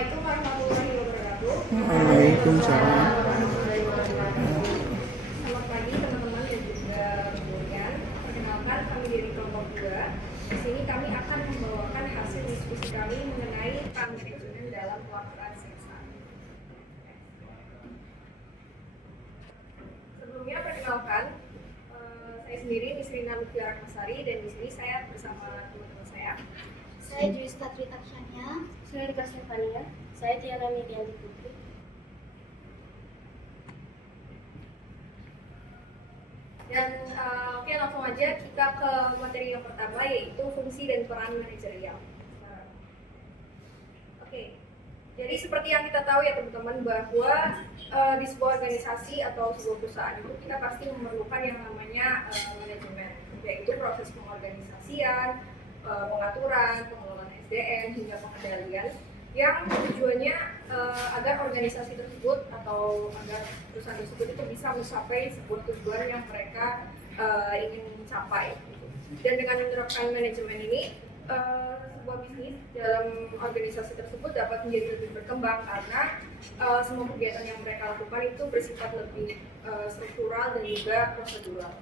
Assalamualaikum warahmatullahi wabarakatuh. Waalaikumsalam. Selamat pagi teman-teman dan juga kemudian perkenalkan kami dari kelompok 2. Di sini kami akan membawakan hasil diskusi kami mengenai peran manajemen dalam pelaksanaan CSR. Sebelumnya perkenalkan, saya sendiri Nisrina Lutfiara Kasari dan di sini saya bersama teman-teman saya. Saya Juista Tritaksania. Saya Rika Stefania. Saya Tiana Midianti Putri. Dan oke, langsung aja kita ke materi yang pertama, yaitu fungsi dan peran manajerial. Oke, jadi seperti yang kita tahu ya teman-teman, bahwa di sebuah organisasi atau sebuah perusahaan itu kita pasti memerlukan yang namanya manajemen, yaitu proses pengorganisasian, pengaturan, pengelolaan SDM hingga pengendalian yang tujuannya agar organisasi tersebut atau agar perusahaan tersebut itu bisa mencapai sebuah tujuan yang mereka ingin capai. Dan dengan menerapkan manajemen ini, sebuah bisnis dalam organisasi tersebut dapat menjadi lebih berkembang karena semua kegiatan yang mereka lakukan itu bersifat lebih struktural dan juga prosedural.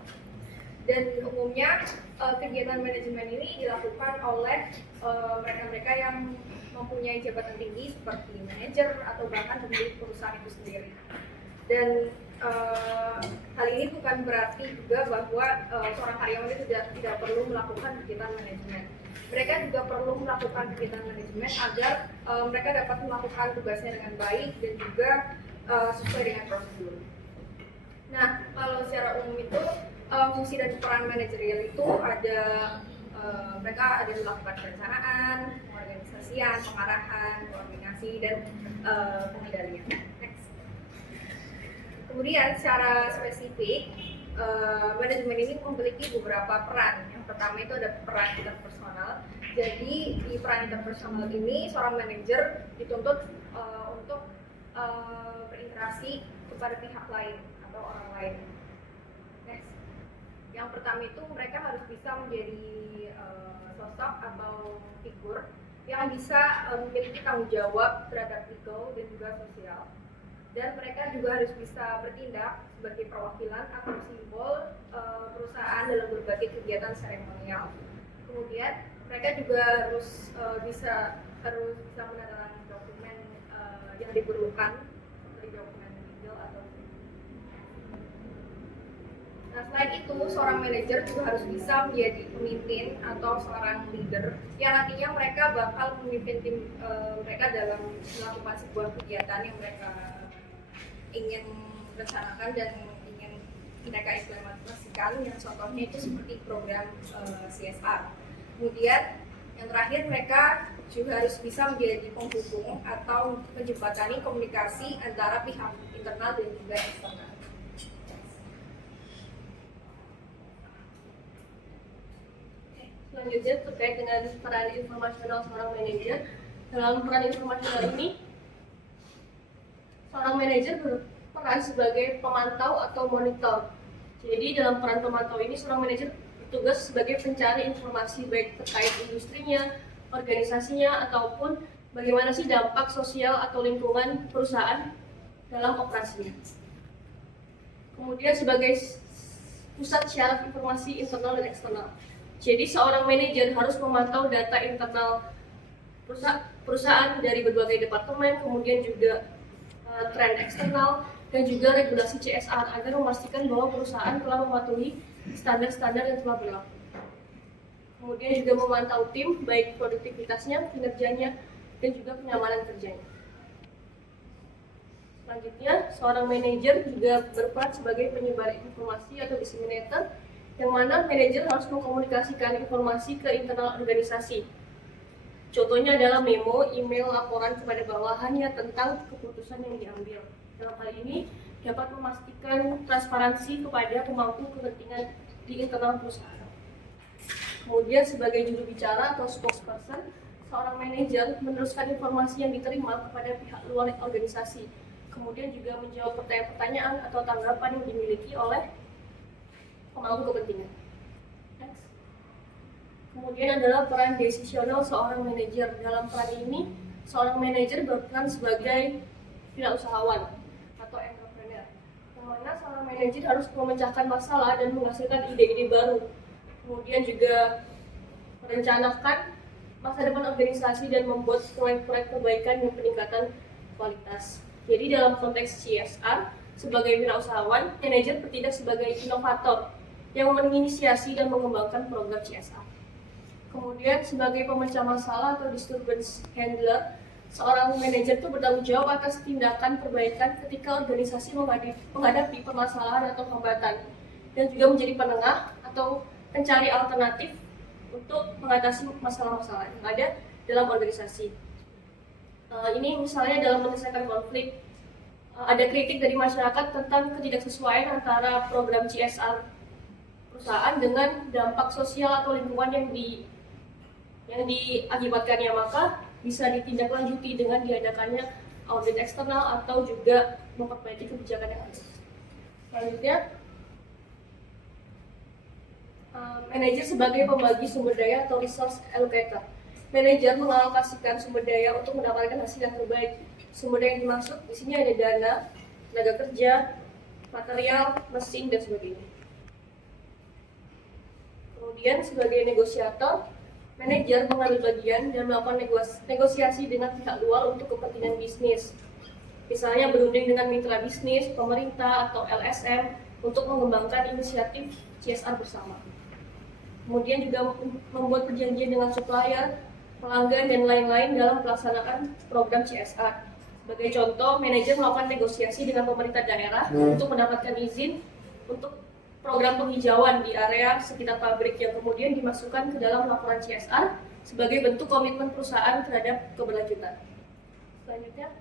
Dan umumnya kegiatan manajemen ini dilakukan oleh mereka-mereka yang mempunyai jabatan tinggi seperti manajer atau bahkan pemilik perusahaan itu sendiri. Dan hal ini bukan berarti juga bahwa seorang karyawan itu tidak perlu melakukan kegiatan manajemen. Mereka juga perlu melakukan kegiatan manajemen agar mereka dapat melakukan tugasnya dengan baik dan juga sesuai dengan prosedur. Nah, kalau secara umum itu fungsi dan peran manajerial itu ada mereka ada melakukan perencanaan, pengorganisasian, pengarahan, koordinasi, dan pengendalian. Next. Kemudian secara spesifik, manajemen ini memiliki beberapa peran. Yang pertama itu ada peran interpersonal. Jadi di peran interpersonal ini seorang manajer dituntut untuk berinteraksi kepada pihak lain atau orang lain. Next. Yang pertama itu mereka harus bisa menjadi sosok atau figur yang bisa memiliki tanggung jawab terhadap legal dan juga sosial. Dan mereka juga harus bisa bertindak sebagai perwakilan atau simbol perusahaan dalam berbagai kegiatan seremonial. Kemudian mereka juga harus bisa menandatangani dokumen yang diperlukan seperti dokumen legal atau. Nah, selain itu, seorang manajer juga harus bisa menjadi pemimpin atau seorang leader yang nantinya mereka bakal memimpin tim mereka dalam melakukan sebuah kegiatan yang mereka ingin rencanakan dan ingin mereka implementasikan. Yang contohnya itu seperti program CSR. Kemudian yang terakhir, mereka juga harus bisa menjadi penghubung atau menjembatani komunikasi antara pihak internal dan juga eksternal. Selanjutnya terkait dengan peran informasional seorang manajer. Dalam peran informasional ini, seorang manajer berperan sebagai pemantau atau monitor. Jadi dalam peran pemantau ini, seorang manajer bertugas sebagai pencari informasi baik terkait industrinya, organisasinya, ataupun bagaimana sih dampak sosial atau lingkungan perusahaan dalam operasinya. Kemudian sebagai pusat syaraf informasi internal dan eksternal. Jadi seorang manajer harus memantau data internal perusahaan dari berbagai departemen, kemudian juga tren eksternal dan juga regulasi CSR agar memastikan bahwa perusahaan telah mematuhi standar-standar yang telah berlaku. Kemudian juga memantau tim, baik produktivitasnya, kinerjanya, dan juga kenyamanan kerjanya. Selanjutnya, seorang manajer juga berperan sebagai penyebar informasi atau disseminator, yang mana manajer harus mengkomunikasikan informasi ke internal organisasi. Contohnya adalah memo, email, laporan kepada bawahannya tentang keputusan yang diambil. Dalam hal ini dapat memastikan transparansi kepada pemangku kepentingan di internal perusahaan. Kemudian sebagai juru bicara atau spokesperson, seorang manajer meneruskan informasi yang diterima kepada pihak luar organisasi. Kemudian juga menjawab pertanyaan-pertanyaan atau tanggapan yang dimiliki oleh pemangku kepentingan. Next. Kemudian adalah peran decisional seorang manajer. Dalam peran ini, seorang manajer berperan sebagai wirausahawan atau entrepreneur. Yang mana seorang manajer harus memecahkan masalah dan menghasilkan ide-ide baru. Kemudian juga merencanakan masa depan organisasi dan membuat proyek-proyek kebaikan dan peningkatan kualitas. Jadi dalam konteks CSR, sebagai wirausahawan, manajer bertindak sebagai inovator yang menginisiasi dan mengembangkan program CSR. Kemudian sebagai pemecah masalah atau disturbance handler, seorang manajer itu bertanggung jawab atas tindakan perbaikan ketika organisasi menghadapi permasalahan atau hambatan, dan juga menjadi penengah atau pencari alternatif untuk mengatasi masalah-masalah yang ada dalam organisasi. Ini misalnya dalam menyelesaikan konflik, ada kritik dari masyarakat tentang ketidaksesuaian antara program CSR perusahaan dengan dampak sosial atau lingkungan yang diakibatkannya, maka bisa ditindaklanjuti dengan diadakannya audit eksternal atau juga memperbaiki kebijakan yang ada. Selanjutnya, manajer sebagai pembagi sumber daya atau resource allocator. Manajer mengalokasikan sumber daya untuk mendapatkan hasil yang terbaik. Sumber daya yang dimaksud di sini ada dana, tenaga kerja, material, mesin, dan sebagainya. Kemudian sebagai negosiator, manajer mengambil bagian dan melakukan negosiasi dengan pihak luar untuk kepentingan bisnis. Misalnya berunding dengan mitra bisnis, pemerintah, atau LSM untuk mengembangkan inisiatif CSR bersama. Kemudian juga membuat perjanjian dengan supplier, pelanggan, dan lain-lain dalam pelaksanaan program CSR. Sebagai contoh, manajer melakukan negosiasi dengan pemerintah daerah untuk mendapatkan izin untuk program penghijauan di area sekitar pabrik yang kemudian dimasukkan ke dalam laporan CSR sebagai bentuk komitmen perusahaan terhadap keberlanjutan. Selanjutnya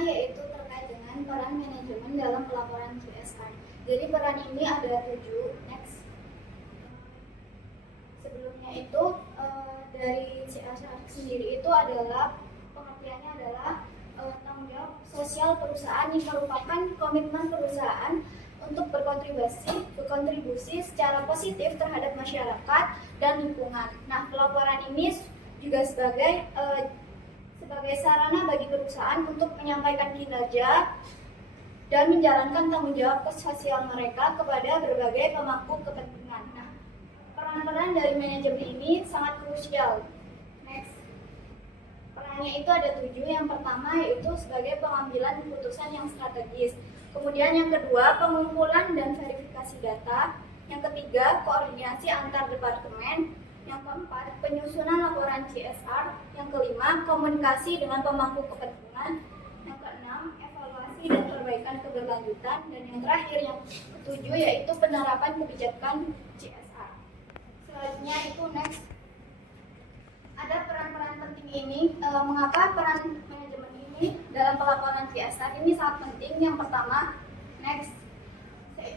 yaitu terkait dengan peran manajemen dalam pelaporan CSR. Jadi peran ini ada 7. Next. Sebelumnya itu dari CSR sendiri itu adalah pengertiannya adalah tanggung jawab sosial perusahaan yang merupakan komitmen perusahaan untuk berkontribusi secara positif terhadap masyarakat dan lingkungan. Nah, pelaporan ini juga sebagai sarana bagi perusahaan untuk menyampaikan kinerja dan menjalankan tanggung jawab sosial mereka kepada berbagai pemangku kepentingan. Nah, peran-peran dari manajemen ini sangat krusial. Next. Perannya itu ada 7. Yang pertama yaitu sebagai pengambilan keputusan yang strategis. Kemudian yang kedua, pengumpulan dan verifikasi data. Yang ketiga, koordinasi antar departemen. Yang keempat, penyusunan laporan CSR. Yang kelima, komunikasi dengan pemangku kepentingan. Yang keenam, evaluasi dan perbaikan keberlanjutan. Dan yang terakhir, yang ketujuh, yaitu penerapan kebijakan CSR. Selanjutnya itu next. Ada peran-peran penting ini. Mengapa peran manajemen ini dalam pelaporan CSR ini sangat penting? Yang pertama, next,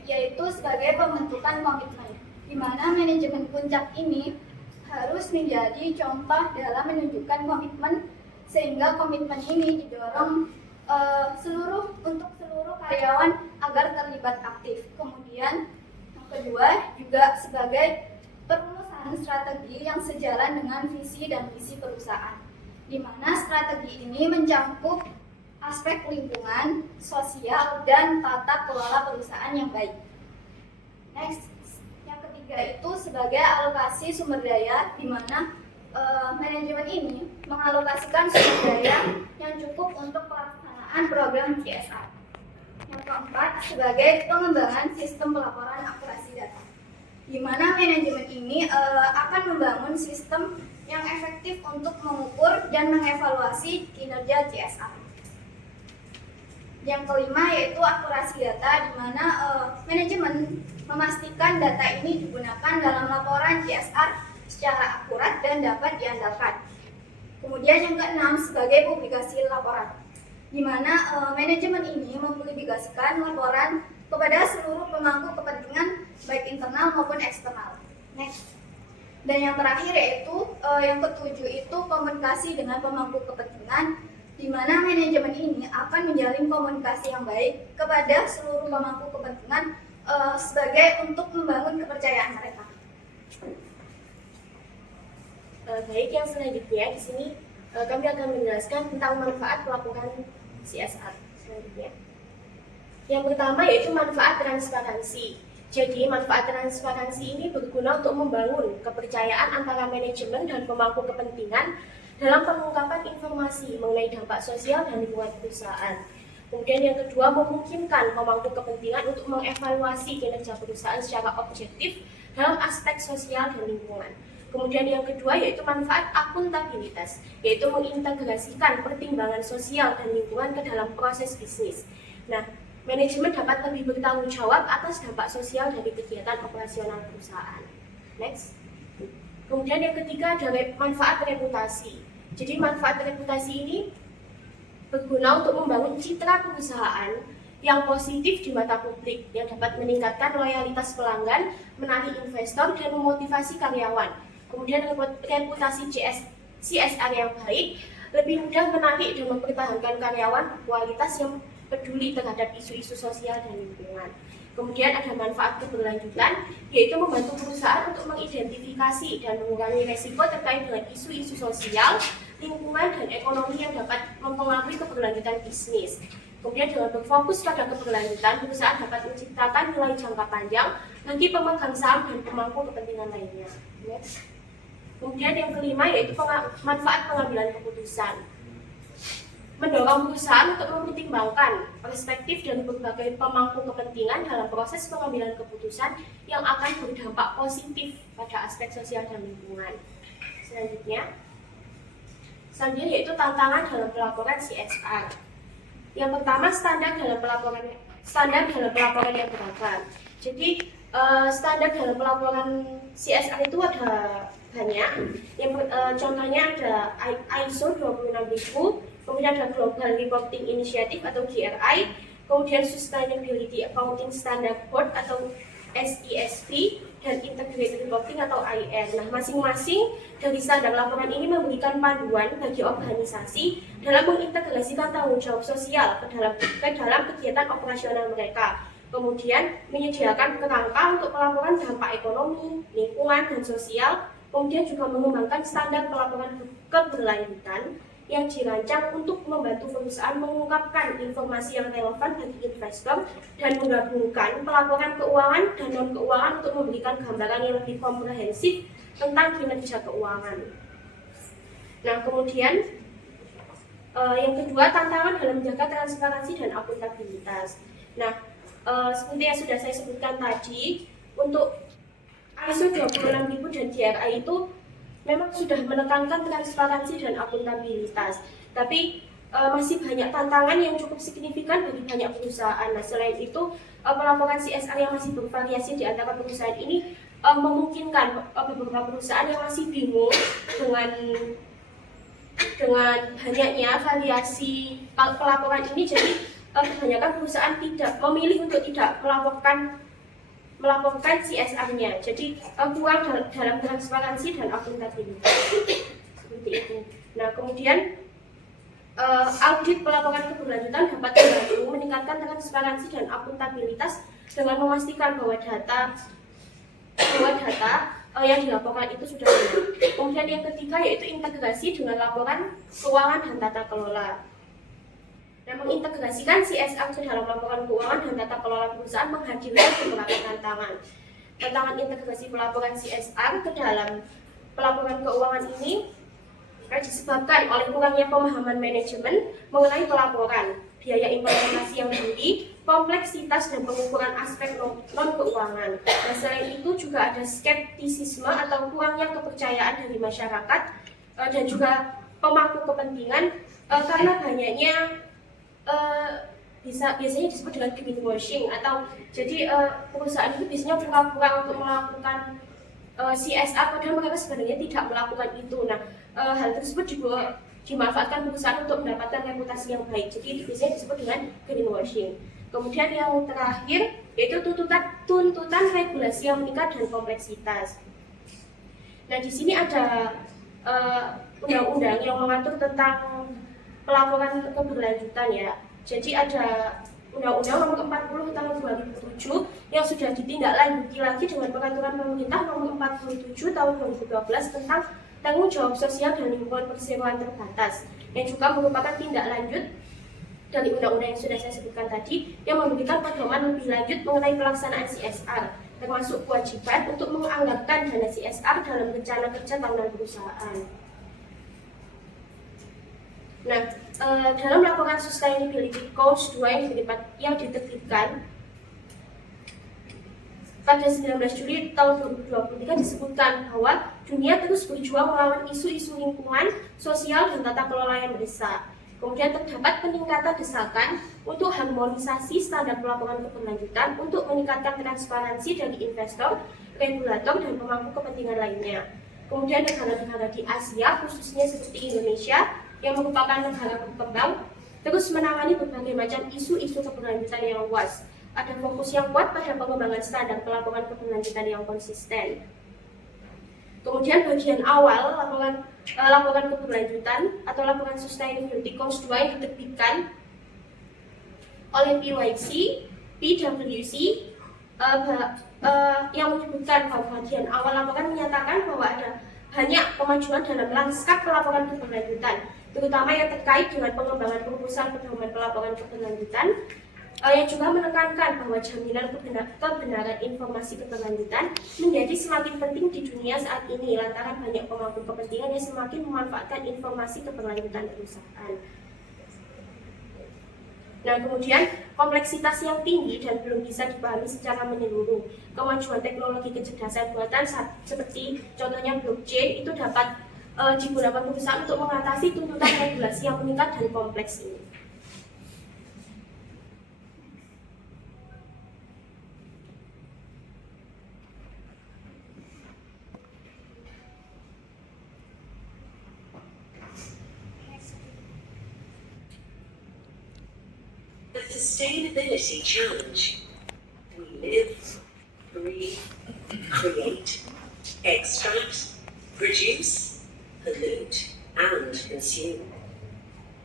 yaitu sebagai pembentukan komitmen, di mana manajemen puncak ini harus menjadi contoh dalam menunjukkan komitmen, sehingga komitmen ini didorong untuk seluruh karyawan agar terlibat aktif. Kemudian yang kedua juga sebagai perumusan strategi yang sejalan dengan visi dan misi perusahaan, di mana strategi ini mencakup aspek lingkungan, sosial, dan tata kelola perusahaan yang baik. Next, yang ketiga itu sebagai alokasi sumber daya, di mana manajemen ini mengalokasikan sumber daya yang cukup untuk pelaksanaan program CSR. Yang keempat, sebagai pengembangan sistem pelaporan akurasi data, di mana manajemen ini akan membangun sistem yang efektif untuk mengukur dan mengevaluasi kinerja CSR. Yang kelima yaitu akurasi data, di mana manajemen memastikan data ini digunakan dalam laporan CSR secara akurat dan dapat diandalkan. Kemudian yang keenam sebagai publikasi laporan, di mana manajemen ini mempublikasikan laporan kepada seluruh pemangku kepentingan baik internal maupun eksternal. Next. Dan yang terakhir yaitu yang ketujuh itu komunikasi dengan pemangku kepentingan, di mana manajemen ini akan menjalin komunikasi yang baik kepada seluruh pemangku kepentingan sebagai untuk membangun kepercayaan mereka. Baik, yang selanjutnya di sini kami akan menjelaskan tentang manfaat pelaporan CSR. Selanjutnya, yang pertama yaitu manfaat transparansi. Jadi manfaat transparansi ini berguna untuk membangun kepercayaan antara manajemen dan pemangku kepentingan dalam pengungkapan informasi mengenai dampak sosial dan lingkungan perusahaan. Kemudian yang kedua, memungkinkan pemangku kepentingan untuk mengevaluasi kinerja perusahaan secara objektif dalam aspek sosial dan lingkungan. Kemudian yang kedua yaitu manfaat akuntabilitas, yaitu mengintegrasikan pertimbangan sosial dan lingkungan ke dalam proses bisnis. Nah, manajemen dapat lebih bertanggung jawab atas dampak sosial dari kegiatan operasional perusahaan. Next. Kemudian yang ketiga ada manfaat reputasi. Jadi manfaat reputasi ini berguna untuk membangun citra perusahaan yang positif di mata publik, yang dapat meningkatkan loyalitas pelanggan, menarik investor, dan memotivasi karyawan. Kemudian reputasi CSR yang baik lebih mudah menarik dan mempertahankan karyawan kualitas yang peduli terhadap isu-isu sosial dan lingkungan. Kemudian ada manfaat keberlanjutan, yaitu membantu perusahaan untuk mengidentifikasi dan mengurangi resiko terkait dengan isu-isu sosial, lingkungan, dan ekonomi yang dapat mempengaruhi keberlanjutan bisnis. Kemudian dengan berfokus pada keberlanjutan, perusahaan dapat menciptakan nilai jangka panjang bagi pemegang saham dan pemangku kepentingan lainnya. Next. Kemudian yang kelima yaitu manfaat pengambilan keputusan. Mendorong perusahaan untuk mempertimbangkan perspektif dari berbagai pemangku kepentingan dalam proses pengambilan keputusan yang akan berdampak positif pada aspek sosial dan lingkungan. Selanjutnya yaitu tantangan dalam pelaporan CSR. Yang pertama, standar dalam pelaporan yang beragam. Jadi standar dalam pelaporan CSR itu ada banyak. Contohnya ada ISO 26000, kemudian ada Global Reporting Initiative atau GRI, kemudian Sustainability Accounting Standard Board atau SESP, dan Integrated Reporting atau IR. Nah, masing-masing dari standar laporan ini memberikan panduan bagi organisasi dalam mengintegrasikan tanggung jawab sosial ke dalam kegiatan operasional mereka. Kemudian menyediakan kerangka untuk pelaporan dampak ekonomi, lingkungan, dan sosial. Kemudian juga mengembangkan standar pelaporan keberlanjutan yang dirancang untuk membantu perusahaan mengungkapkan informasi yang relevan bagi investor dan menggabungkan pelaporan keuangan dan non-keuangan untuk memberikan gambaran yang lebih komprehensif tentang kinerja keuangan. Nah, kemudian yang kedua, tantangan dalam menjaga transparansi dan akuntabilitas. Nah, seperti yang sudah saya sebutkan tadi, untuk ISO 26000 dan GRI itu memang sudah menekankan transparansi dan akuntabilitas, tapi masih banyak tantangan yang cukup signifikan bagi banyak perusahaan. Nah, selain itu, pelaporan CSR yang masih bervariasi di antara perusahaan ini memungkinkan beberapa perusahaan yang masih bingung dengan banyaknya variasi pelaporan ini. Jadi kebanyakan perusahaan tidak memilih untuk tidak melaporkan CSR-nya, jadi kurang dalam transparansi dan akuntabilitas seperti itu. Nah, kemudian audit pelaporan keberlanjutan dapat membantu meningkatkan transparansi dan akuntabilitas dengan memastikan bahwa data yang dilaporkan itu sudah benar. Kemudian yang ketiga yaitu integrasi dengan laporan keuangan dan tata kelola. Nah, mengintegrasikan CSR ke dalam laporan keuangan dan tata kelola perusahaan menghadirkan beberapa tantangan. Tantangan integrasi pelaporan CSR ke dalam pelaporan keuangan ini disebabkan oleh kurangnya pemahaman manajemen mengenai pelaporan, biaya implementasi yang tinggi, kompleksitas dan pengukuran aspek non-keuangan. Nah, selain itu juga ada skeptisisme atau kurangnya kepercayaan dari masyarakat dan juga pemangku kepentingan karena banyaknya biasanya disebut dengan greenwashing, atau jadi perusahaan itu biasanya pura-pura untuk melakukan CSR padahal mereka sebenarnya tidak melakukan itu. Nah, hal tersebut juga dimanfaatkan perusahaan untuk mendapatkan reputasi yang baik, jadi biasanya disebut dengan greenwashing. Kemudian yang terakhir yaitu tuntutan regulasi yang meningkat dan kompleksitas. Nah, di sini ada undang-undang yang mengatur tentang pelaporan keberlanjutan ya. Jadi ada Undang-Undang Nomor 40 Tahun 2007 yang sudah ditindaklanjuti lagi dengan Peraturan Pemerintah Nomor 47 Tahun 2012 tentang tanggung jawab sosial dan lingkungan persewaan terbatas, yang juga merupakan tindak lanjut dari undang-undang yang sudah saya sebutkan tadi, yang memberikan pedoman lebih lanjut mengenai pelaksanaan CSR, termasuk kewajiban untuk menganggarkan dana CSR dalam rencana kerja tahunan perusahaan. Nah, dalam laporan Sustainability Goals 2 yang diterbitkan pada 19 Juli tahun 2023 disebutkan bahwa dunia terus berjuang melawan isu-isu lingkungan, sosial, dan tata kelola yang mendesak. Kemudian terdapat peningkatan desakan untuk harmonisasi standar pelaporan keberlanjutan untuk meningkatkan transparansi dari investor, regulator, dan pemangku kepentingan lainnya. Kemudian negara-negara di Asia, khususnya seperti Indonesia, yang merupakan negara berkembang, terus menangani berbagai macam isu-isu keberlanjutan yang luas. Ada fokus yang kuat pada pengembangan standar pelaporan keberlanjutan yang konsisten. Kemudian bagian awal laporan keberlanjutan atau laporan Sustainability Goals 2 yang diterbitkan oleh PYC, PwC, yang menyebutkan bahwa bagian awal laporan menyatakan bahwa ada banyak kemajuan dalam lanskap pelaporan keberlanjutan, terutama yang terkait dengan pengembangan proposal pedoman pelaporan keberlanjutan, yang juga menekankan bahwa jaminan kebenaran informasi keberlanjutan menjadi semakin penting di dunia saat ini lantaran banyak pemangku kepentingan yang semakin memanfaatkan informasi keberlanjutan perusahaan. Nah, kemudian kompleksitas yang tinggi dan belum bisa dipahami secara menyeluruh. Kemajuan teknologi kecerdasan buatan seperti contohnya blockchain itu dapat digunakan perusahaan untuk mengatasi tuntutan regulasi yang meningkat dan kompleks ini. The Sustainability Challenge. We live, breathe, create, extract, produce, pollute, and consume.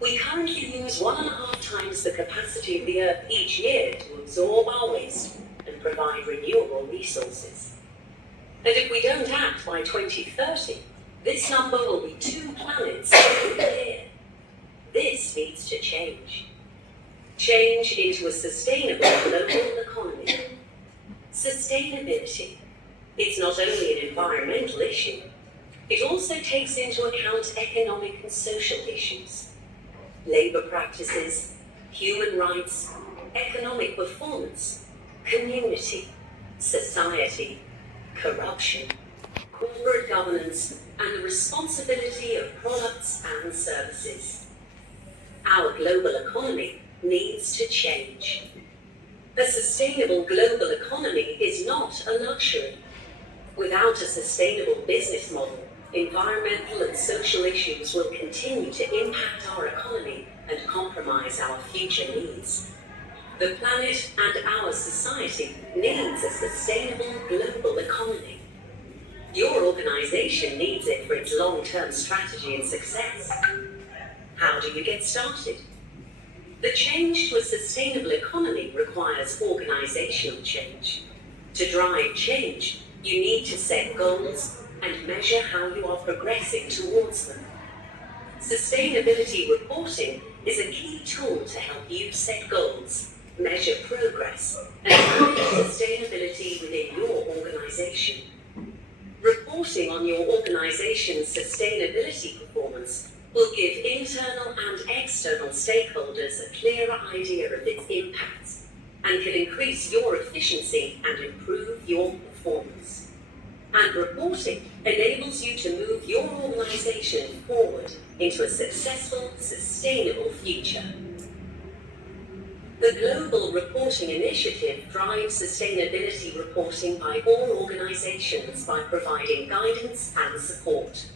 We currently use 1.5 times the capacity of the Earth each year to absorb our waste and provide renewable resources. And if we don't act by 2030, this number will be 2 planets every year. This needs to change. Change into a sustainable global economy. Sustainability. It's not only an environmental issue, it also takes into account economic and social issues. Labor practices, human rights, economic performance, community, society, corruption, corporate governance, and the responsibility of products and services. Our global economy needs to change. A sustainable global economy is not a luxury. Without a sustainable business model, environmental and social issues will continue to impact our economy and compromise our future needs. The planet and our society needs a sustainable global economy. Your organization needs it for its long-term strategy and success. How do you get started? The change to a sustainable economy requires organizational change. To drive change, you need to set goals and measure how you are progressing towards them. Sustainability reporting is a key tool to help you set goals, measure progress, and manage sustainability within your organization. Reporting on your organization's sustainability performance will give internal and external stakeholders a clearer idea of its impacts and can increase your efficiency and improve your performance. And reporting enables you to move your organization forward into a successful, sustainable future. The Global Reporting Initiative drives sustainability reporting by all organizations by providing guidance and support.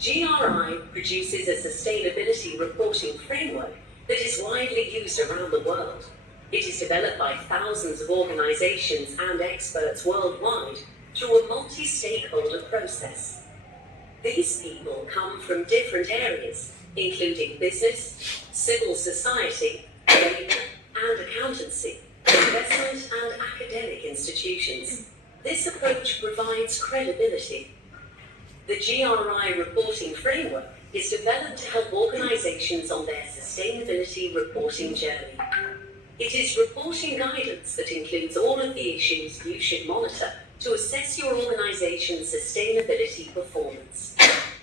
GRI produces a sustainability reporting framework that is widely used around the world. It is developed by thousands of organizations and experts worldwide through a multi-stakeholder process. These people come from different areas, including business, civil society, labor and accountancy, investment and academic institutions. This approach provides credibility. The GRI reporting framework is developed to help organizations on their sustainability reporting journey. It is reporting guidance that includes all of the issues you should monitor to assess your organization's sustainability performance.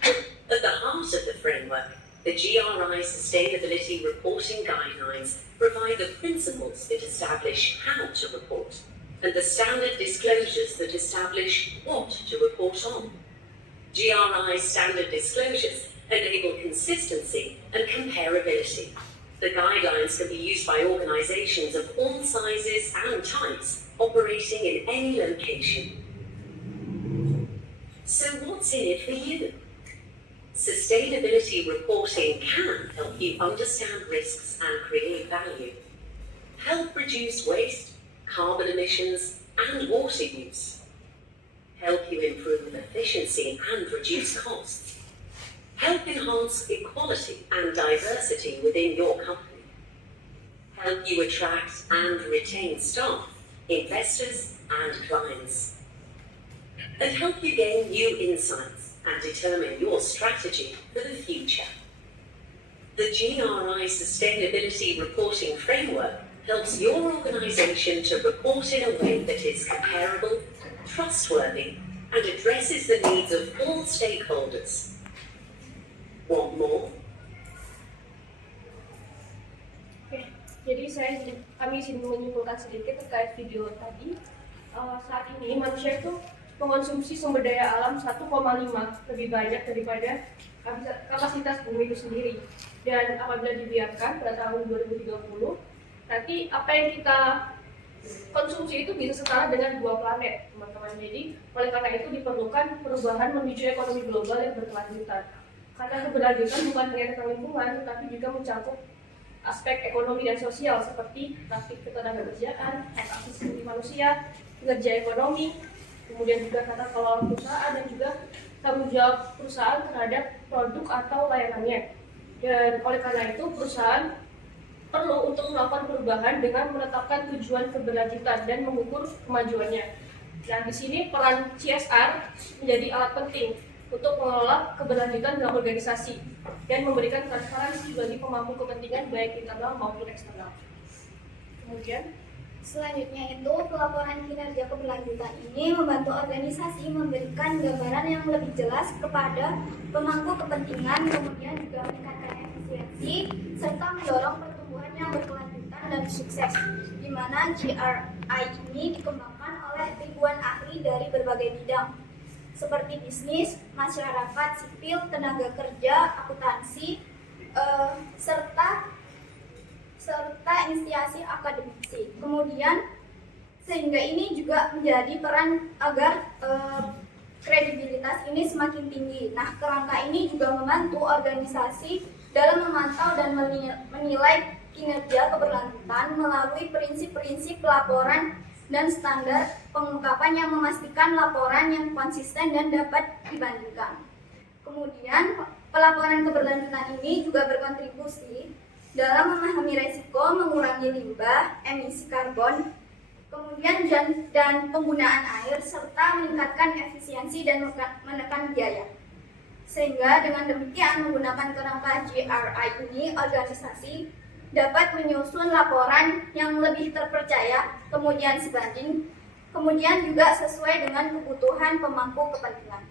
At the heart of the framework, the GRI Sustainability Reporting Guidelines provide the principles that establish how to report, and the standard disclosures that establish what to report on. GRI standard disclosures enable consistency and comparability. The guidelines can be used by organizations of all sizes and types operating in any location. So what's in it for you? Sustainability reporting can help you understand risks and create value, help reduce waste, carbon emissions, and water use, help you improve efficiency and reduce costs, help enhance equality and diversity within your company, help you attract and retain staff, investors, and clients, and help you gain new insights and determine your strategy for the future. The GRI Sustainability Reporting Framework helps your organization to report in a way that is comparable, trustworthy, and addresses the needs of all stakeholders. Want more? Oke, jadi kami izin menyimpulkan sedikit terkait video tadi. Saat ini manusia itu mengonsumsi sumber daya alam 1,5 lebih banyak daripada kapasitas bumi itu sendiri. Dan apabila dibiarkan pada tahun 2030, nanti apa yang kita konsumsi itu bisa setara dengan 2 planet, teman-teman. Jadi, oleh karena itu diperlukan perubahan menuju ekonomi global yang berkelanjutan. Karena keberlanjutan bukan hanya tentang lingkungan, tetapi juga mencakup aspek ekonomi dan sosial seperti praktik ketenagakerjaan, hak asasi manusia, kinerja ekonomi, kemudian juga tata kelola perusahaan dan juga tanggung jawab perusahaan terhadap produk atau layanannya. Dan oleh karena itu perusahaan perlu untuk melakukan perubahan dengan menetapkan tujuan keberlanjutan dan mengukur kemajuannya. Nah, di sini peran CSR menjadi alat penting untuk mengelola keberlanjutan dalam organisasi dan memberikan transparansi bagi pemangku kepentingan baik internal maupun eksternal. Kemudian Selanjutnya itu, pelaporan kinerja keberlanjutan ini membantu organisasi memberikan gambaran yang lebih jelas kepada pemangku kepentingan, kemudian juga meningkatkan efisiensi, serta mendorong pertumbuhan yang berkelanjutan dan sukses, di mana GRI ini dikembangkan oleh ribuan ahli dari berbagai bidang, seperti bisnis, masyarakat sipil, tenaga kerja, akuntansi, serta inisiasi akademisi. Kemudian sehingga ini juga menjadi peran agar kredibilitas ini semakin tinggi. Nah, kerangka ini juga membantu organisasi dalam memantau dan menilai kinerja keberlanjutan melalui prinsip-prinsip laporan dan standar pengungkapan yang memastikan laporan yang konsisten dan dapat dibandingkan. Kemudian pelaporan keberlanjutan ini juga berkontribusi dalam memahami resiko, mengurangi limbah, emisi karbon, kemudian dan penggunaan air, serta meningkatkan efisiensi dan menekan biaya. Sehingga dengan demikian menggunakan kerangka GRI ini, organisasi dapat menyusun laporan yang lebih terpercaya, kemudian sebanding, kemudian juga sesuai dengan kebutuhan pemangku kepentingan.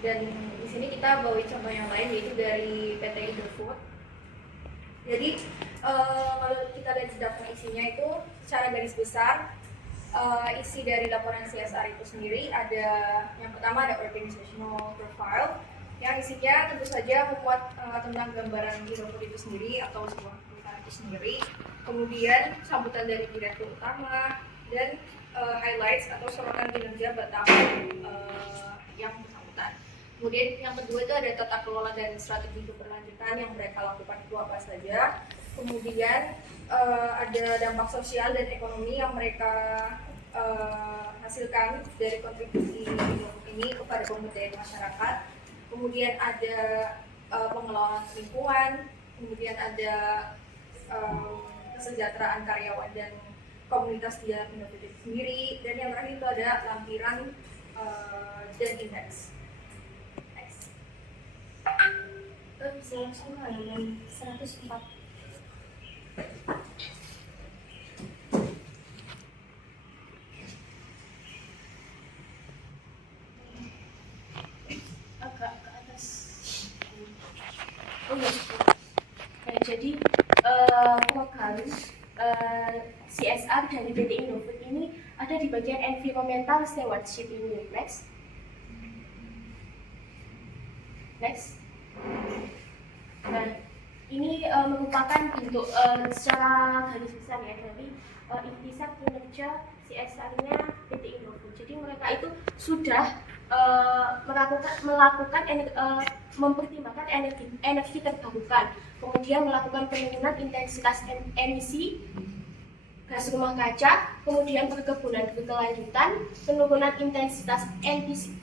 Dan di sini kita bawain contoh yang lain, yaitu dari PT Indofood. Jadi kalau kita lihat di daftar isinya itu secara garis besar, isi dari laporan CSR itu sendiri ada yang pertama ada organizational profile yang isinya tentu saja memuat tentang gambaran Indofood itu sendiri atau sebuah perusahaan itu sendiri. Kemudian sambutan dari direktur utama dan highlights atau sorotan kinerja bertahap yang bersangkutan. Kemudian yang kedua itu ada tata kelola dan strategi keberlanjutan yang mereka lakukan itu apa saja. Kemudian ada dampak sosial dan ekonomi yang mereka hasilkan dari kontribusi ini kepada pemberdayaan masyarakat. Kemudian ada pengelolaan lingkungan, kemudian ada kesejahteraan karyawan dan komunitas di dalam Innovative sendiri, dan yang terakhir itu ada lampiran dan indeks. Next. Bisa langsung ke halaman 104. Agak ke atas. Oh ya. Jadi program CSR dari PT Indofood ini ada di bagian environmental stewardship ini. Next. Nah, ini merupakan bentuk secara garis besar ya dari ikhtisar kinerja CSR-nya PT Indofood. Jadi mereka itu sudah mempertimbangkan energi terbarukan, kemudian melakukan penurunan intensitas emisi gas rumah kaca, kemudian perkebunan berkelanjutan, penurunan intensitas energi,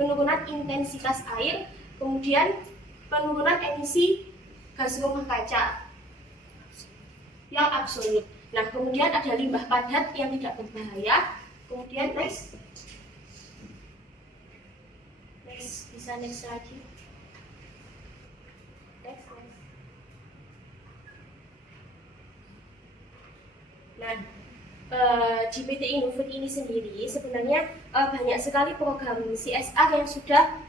penurunan intensitas air, kemudian penurunan emisi gas rumah kaca yang absolut. Nah, kemudian ada limbah padat yang tidak berbahaya. Kemudian next, bisa next lagi. Next. Nah, di PT Indofood ini sendiri sebenarnya banyak sekali program CSR yang sudah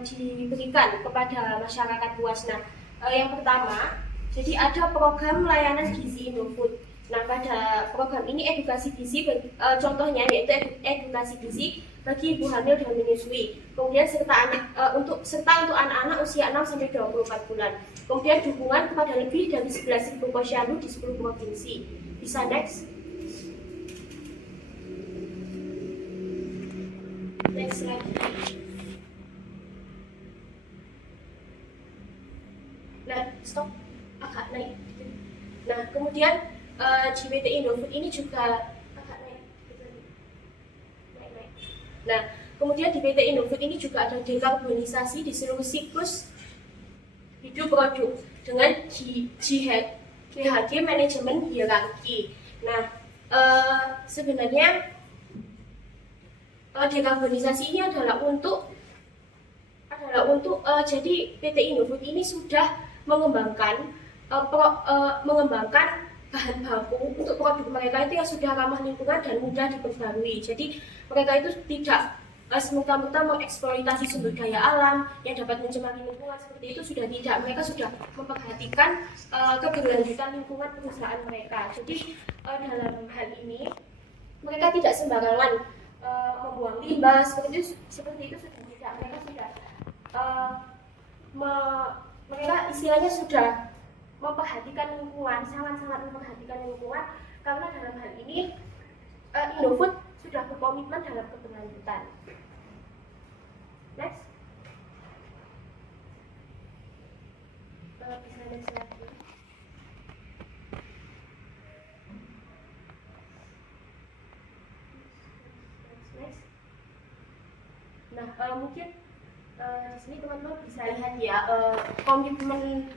diberikan kepada masyarakat luas. Nah, yang pertama, jadi ada program layanan gizi Indofood. Nah, pada program ini edukasi gizi, contohnya yaitu edukasi gizi bagi ibu hamil dan menyusui. Kemudian untuk anak-anak usia 6 sampai 24 bulan. Kemudian dukungan kepada lebih dari 11.000 posyandu di 10 provinsi. Bisa next. Next lagi. Nah, stop. Agak naik. Nah, kemudian di PT Indofood ini juga agak naik. Nah, kemudian di PT Indofood ini juga ada dekarbonisasi di seluruh siklus hidup produk dengan GHG manajemen hierarki. Nah, sebenarnya dekarbonisasi ini adalah untuk jadi PT Indofood ini sudah mengembangkan bahan baku untuk produk mereka itu yang sudah ramah lingkungan dan mudah diperbarui. Jadi mereka itu tidak semerta-merta mengeksploitasi sumber daya alam yang dapat mencemari lingkungan, seperti itu sudah tidak. Mereka sudah memperhatikan keberlanjutan lingkungan perusahaan mereka. Jadi dalam hal ini mereka tidak sembarangan membuang limbah seperti itu sudah tidak. Mereka sudah mereka istilahnya sudah memperhatikan lingkungan, sangat-sangat memperhatikan lingkungan, karena dalam hal ini Indofood sudah berkomitmen dalam keberlanjutan. Next. Bisa next lagi. Next. Nah, mungkin di sini teman-teman bisa lihat ya komitmen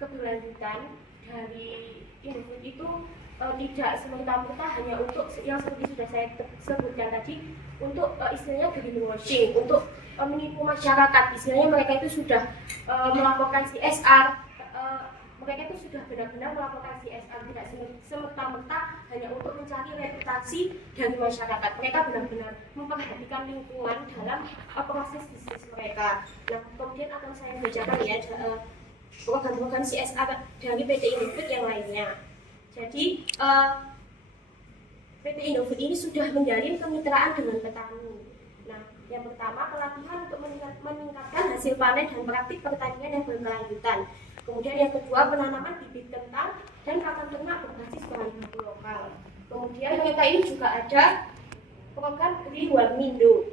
keberlanjutan dari Indofood itu tidak semerta-merta hanya untuk yang seperti sudah saya sebutkan tadi, untuk istilahnya greenwashing, untuk menipu masyarakat. Istilahnya mereka itu sudah melaporkan CSR, mereka itu sudah benar-benar melaporkan CSR, tidak semerta-merta hanya untuk mencari reputasi dari masyarakat. Mereka benar-benar memperhatikan lingkungan dalam proses bisnis mereka. Nah, kemudian akan saya bacakan ya program-program CSR dari PT Indofood yang lainnya. Jadi PT Indofood ini sudah menjalin kemitraan dengan petani. Nah, yang pertama pelatihan untuk meningkatkan hasil panen dan praktik pertanian yang berkelanjutan. Kemudian yang kedua penanaman bibit kentang dan pakan ternak berbasis bahan baku lokal. Kemudian mereka ini juga ada program Green Warmindo,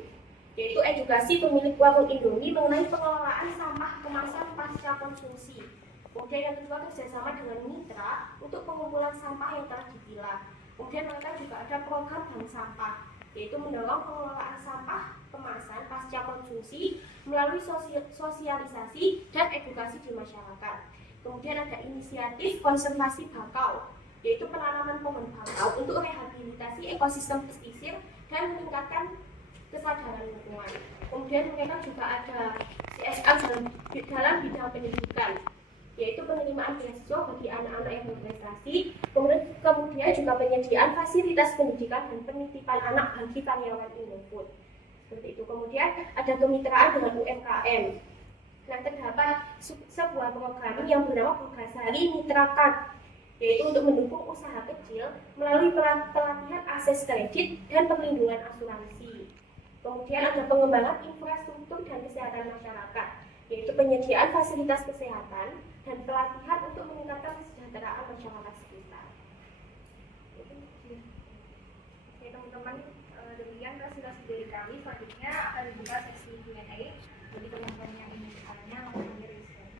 yaitu edukasi pemilik warung Indomie mengenai pengelolaan sampah kemasan pasca konsumsi. Kemudian yang kedua, kerjasama dengan mitra untuk pengumpulan sampah yang telah dipilah. Kemudian mereka juga ada program bank sampah, yaitu mendorong pengelolaan sampah kemasan pasca konsumsi melalui sosialisasi dan edukasi di masyarakat. Kemudian ada inisiatif konservasi bakau, yaitu penanaman pohon bakau untuk rehabilitasi ekosistem pesisir dan meningkatkan kesadaran lingkungan. Kemudian mereka juga ada CSR dalam bidang pendidikan, yaitu penerimaan beasiswa bagi anak-anak yang berprestasi, kemudian juga penyediaan fasilitas pendidikan dan penitipan anak bagi karyawan Indofood. Seperti itu. Kemudian ada kemitraan dengan UMKM. Nah, terdapat sebuah program yang bernama Bogasari Mitra Card, yaitu untuk mendukung usaha kecil melalui pelatihan akses kredit dan perlindungan asuransi. Kemudian ada pengembangan infrastruktur dan kesehatan masyarakat, yaitu penyediaan fasilitas kesehatan dan pelatihan untuk meningkatkan kesejahteraan masyarakat sekitar. Oke teman-teman, demikian presentasi dari kami. Selanjutnya akan dibuka sesi